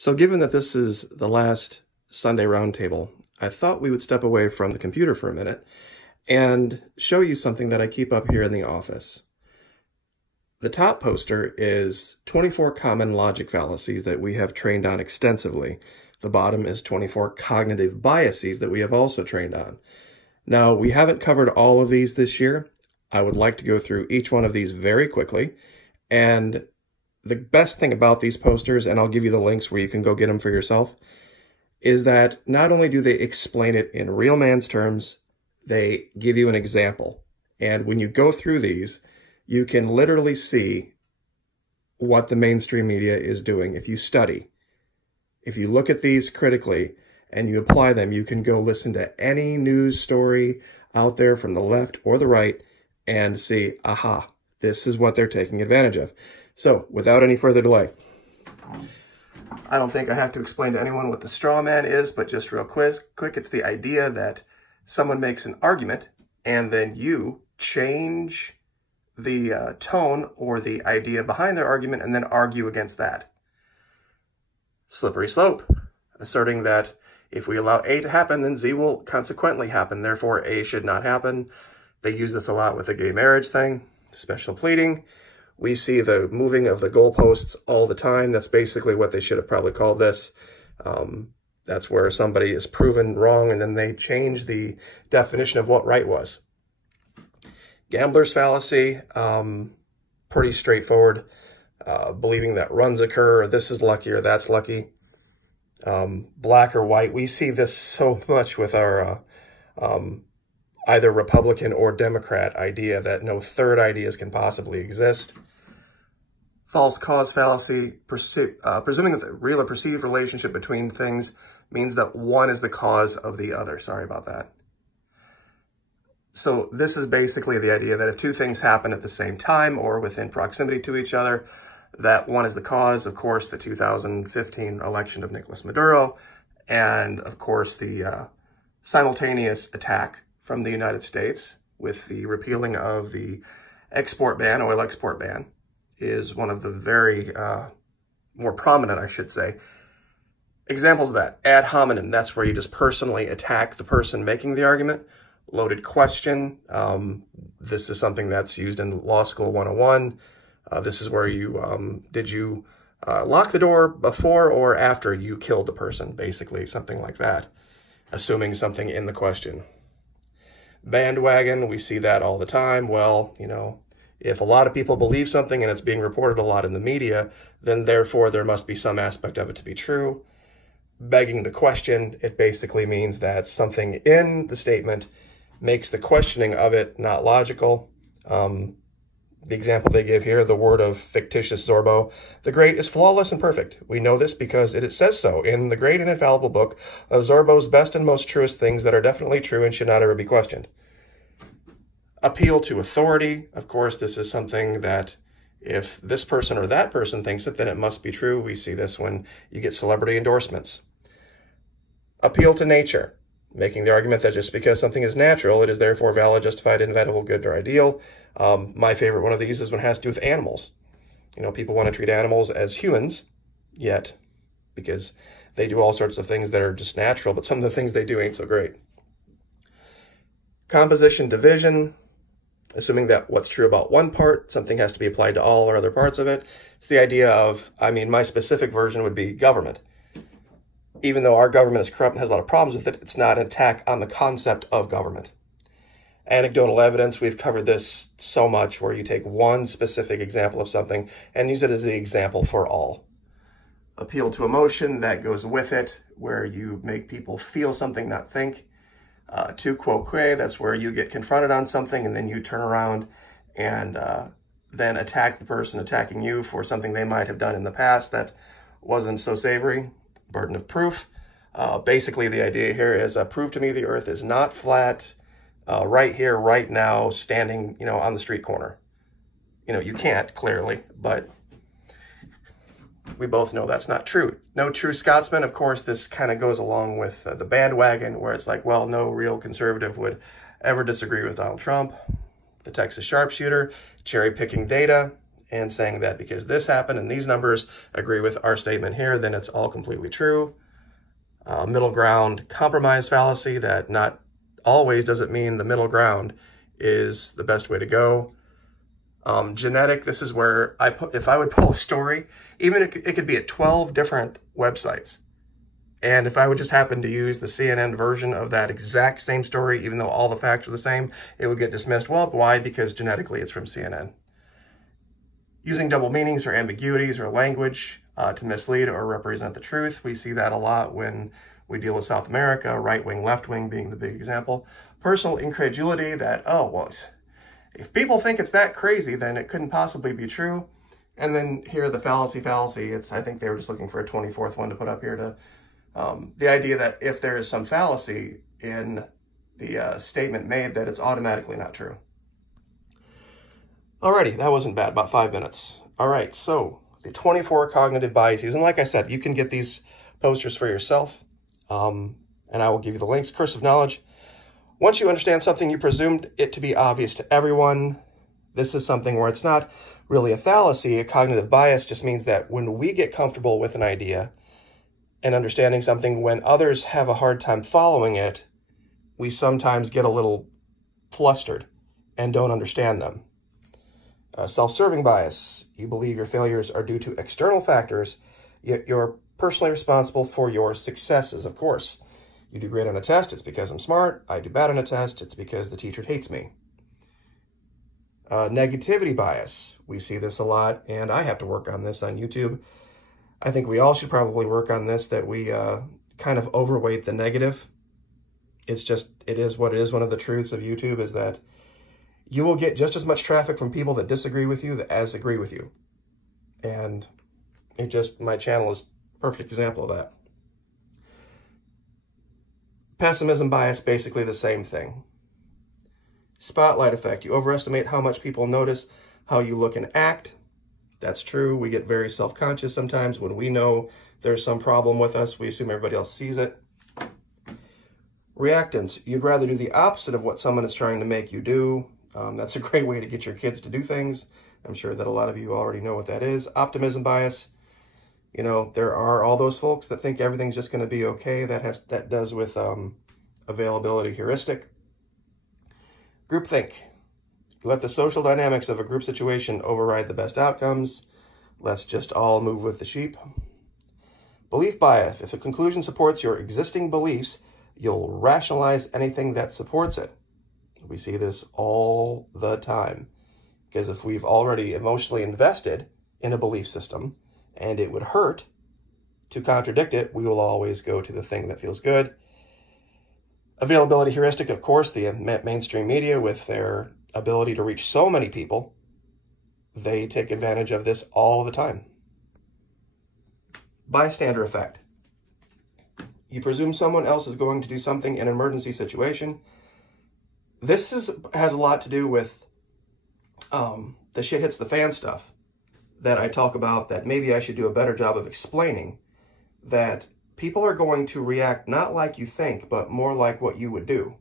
So given that this is the last Sunday roundtable, I thought we would step away from the computer for a minute and show you something that I keep up here in the office. The top poster is 24 common logic fallacies that we have trained on extensively. The bottom is 24 cognitive biases that we have also trained on. Now, we haven't covered all of these this year. I would like to go through each one of these very quickly. And the best thing about these posters, and I'll give you the links where you can go get them for yourself, is that not only do they explain it in real man's terms, they give you an example. And when you go through these, you can literally see what the mainstream media is doing. If you study, if you look at these critically and you apply them, you can go listen to any news story out there from the left or the right and see, aha, this is what they're taking advantage of. So, without any further delay, I don't think I have to explain to anyone what the straw man is, but just real quick, it's the idea that someone makes an argument and then you change the tone or the idea behind their argument and then argue against that. Slippery slope, asserting that if we allow A to happen, then Z will consequently happen. Therefore, A should not happen. They use this a lot with the gay marriage thing, special pleading. We see the moving of the goalposts all the time. That's basically what they should have probably called this. That's where somebody is proven wrong and then they change the definition of what right was. Gambler's fallacy, pretty straightforward. Believing that runs occur, or this is lucky or that's lucky. Black or white, we see this so much with our either Republican or Democrat idea that no third ideas can possibly exist. False cause fallacy, presuming that the real or perceived relationship between things means that one is the cause of the other. Sorry about that. So this is basically the idea that if two things happen at the same time or within proximity to each other, that one is the cause. Of course, the 2015 election of Nicolas Maduro, and of course the simultaneous attack from the United States with the repealing of the export ban, oil export ban, is one of the very more prominent, I should say, examples of that. Ad hominem, that's where you just personally attack the person making the argument. Loaded question, this is something that's used in Law School 101. This is where you, did you lock the door before or after you killed the person, basically, something like that, assuming something in the question. Bandwagon, we see that all the time. Well, you know, if a lot of people believe something and it's being reported a lot in the media, then therefore there must be some aspect of it to be true. Begging the question, it basically means that something in the statement makes the questioning of it not logical. The example they give here, the word of fictitious Zorbo, the great is flawless and perfect. We know this because it says so in the great and infallible book of Zorbo's best and most truest things that are definitely true and should not ever be questioned. Appeal to authority. Of course, this is something that if this person or that person thinks it, then it must be true. We see this when you get celebrity endorsements. Appeal to nature. Making the argument that just because something is natural, it is therefore valid, justified, inventable, good, or ideal. My favorite one of these is when it has to do with animals. You know, people want to treat animals as humans, yet, because they do all sorts of things that are just natural, but some of the things they do ain't so great. Composition division, assuming that what's true about one part, something has to be applied to all or other parts of it. It's the idea of, I mean, my specific version would be government. Even though our government is corrupt and has a lot of problems with it, it's not an attack on the concept of government. Anecdotal evidence, we've covered this so much where you take one specific example of something and use it as the example for all. Appeal to emotion, that goes with it, where you make people feel something, not think. Tu quo que, that's where you get confronted on something and then you turn around and then attack the person attacking you for something they might have done in the past that wasn't so savory. Burden of proof. Basically, the idea here is prove to me the earth is not flat right here, right now, standing, you know, on the street corner. You know, you can't, clearly, but we both know that's not true. No true Scotsman. Of course, this kind of goes along with the bandwagon where it's like, well, no real conservative would ever disagree with Donald Trump. The Texas sharpshooter, cherry-picking data. and saying that because this happened and these numbers agree with our statement here, then it's all completely true. Middle ground compromise fallacy, that not always does it mean the middle ground is the best way to go. Genetic, this is where if I would pull a story, even it could be at 12 different websites. And if I would just happen to use the CNN version of that exact same story, even though all the facts are the same, it would get dismissed. Well, why? Because genetically it's from CNN. Using double meanings or ambiguities or language to mislead or represent the truth. We see that a lot when we deal with South America, right-wing, left-wing being the big example. Personal incredulity that, oh, well, if people think it's that crazy, then it couldn't possibly be true. And then here, the fallacy, I think they were just looking for a 24th one to put up here to, the idea that if there is some fallacy in the statement made, that it's automatically not true. Alrighty, that wasn't bad, about 5 minutes. All right, so the 24 cognitive biases. And like I said, you can get these posters for yourself, and I will give you the links. Curse of knowledge. Once you understand something, you presumed it to be obvious to everyone. This is something where it's not really a fallacy. A cognitive bias just means that when we get comfortable with an idea and understanding something, when others have a hard time following it, we sometimes get a little flustered and don't understand them. Self-serving bias. You believe your failures are due to external factors, yet you're personally responsible for your successes. Of course, you do great on a test, it's because I'm smart. I do bad on a test, it's because the teacher hates me. Negativity bias. We see this a lot, and I have to work on this on YouTube. I think we all should probably work on this, that we kind of overweight the negative. It's just, it is what it is. One of the truths of YouTube is that you will get just as much traffic from people that disagree with you as agree with you. And it just, my channel is a perfect example of that. Pessimism bias, basically the same thing. Spotlight effect. You overestimate how much people notice how you look and act. That's true. We get very self-conscious sometimes when we know there's some problem with us. We assume everybody else sees it. Reactance. You'd rather do the opposite of what someone is trying to make you do. That's a great way to get your kids to do things. I'm sure that a lot of you already know what that is. Optimism bias. You know, there are all those folks that think everything's just going to be okay. That does with availability heuristic. Groupthink. Let the social dynamics of a group situation override the best outcomes. Let's just all move with the sheep. Belief bias. If a conclusion supports your existing beliefs, you'll rationalize anything that supports it. We see this all the time. Because if we've already emotionally invested in a belief system and it would hurt to contradict it, we will always go to the thing that feels good. Availability heuristic, of course, the mainstream media with their ability to reach so many people, they take advantage of this all the time. Bystander effect. You presume someone else is going to do something in an emergency situation. This has a lot to do with the shit hits the fan stuff that I talk about, that maybe I should do a better job of explaining, that people are going to react not like you think, but more like what you would do.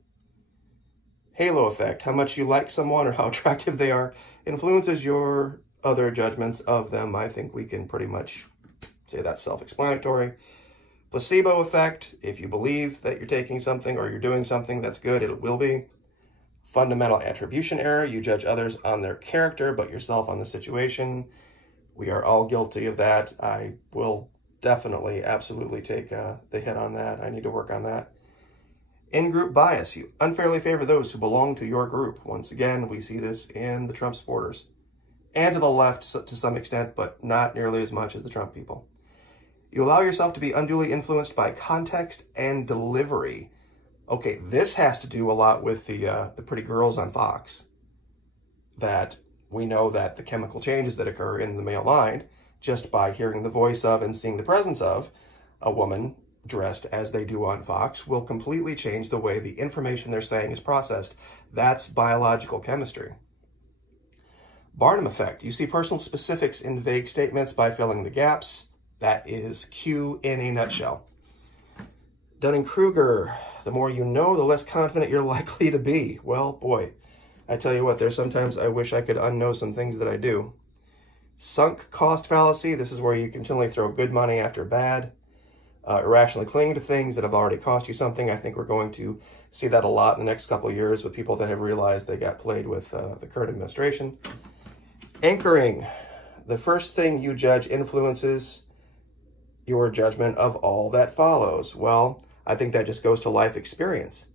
Halo effect. How much you like someone or how attractive they are influences your other judgments of them. I think we can pretty much say that's self-explanatory. Placebo effect. If you believe that you're taking something or you're doing something that's good, it will be. Fundamental attribution error. You judge others on their character, but yourself on the situation. We are all guilty of that. I will definitely, absolutely take the hit on that. I need to work on that. In-group bias. You unfairly favor those who belong to your group. Once again, we see this in the Trump supporters. And to the left to some extent, but not nearly as much as the Trump people. You allow yourself to be unduly influenced by context and delivery. Okay, this has to do a lot with the pretty girls on Fox. That we know that the chemical changes that occur in the male mind, just by hearing the voice of and seeing the presence of a woman dressed as they do on Fox, will completely change the way the information they're saying is processed. That's biological chemistry. Barnum effect. You see personal specifics in vague statements by filling the gaps. That is Q in a nutshell. Dunning-Kruger. The more you know, the less confident you're likely to be. Well, boy, I tell you what, there's sometimes I wish I could unknow some things that I do. Sunk cost fallacy. This is where you continually throw good money after bad. Irrationally clinging to things that have already cost you something. I think we're going to see that a lot in the next couple of years with people that have realized they got played with the current administration. Anchoring. The first thing you judge influences your judgment of all that follows. Well, I think that just goes to life experience.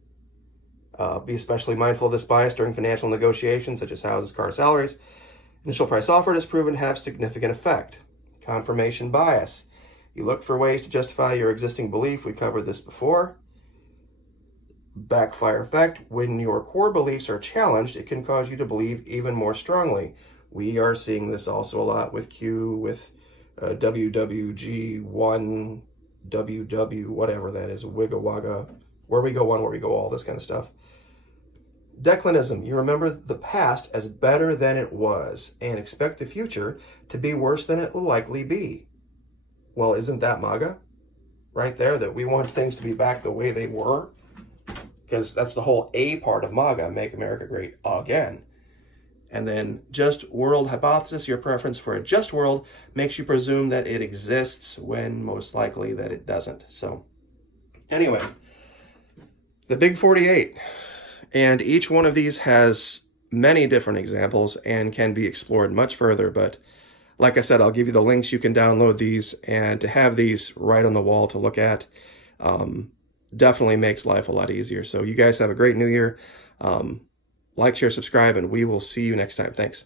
Be especially mindful of this bias during financial negotiations, such as houses, cars, salaries. Initial price offered has proven to have significant effect. Confirmation bias. You look for ways to justify your existing belief. We covered this before. Backfire effect. When your core beliefs are challenged, it can cause you to believe even more strongly. We are seeing this also a lot with Q, with WWG1, WW, whatever that is, Wigga Wagga, where we go one, where we go all, this kind of stuff. Declinism. You remember the past as better than it was and expect the future to be worse than it will likely be. Well, isn't that MAGA? Right there, that we want things to be back the way they were? Because that's the whole A part of MAGA, Make America Great Again. And then just world hypothesis, your preference for a just world makes you presume that it exists when most likely that it doesn't. So anyway, the Big 48. And each one of these has many different examples and can be explored much further. But like I said, I'll give you the links. You can download these, and to have these right on the wall to look at definitely makes life a lot easier. So you guys have a great new year. Like, share, subscribe, and we will see you next time. Thanks.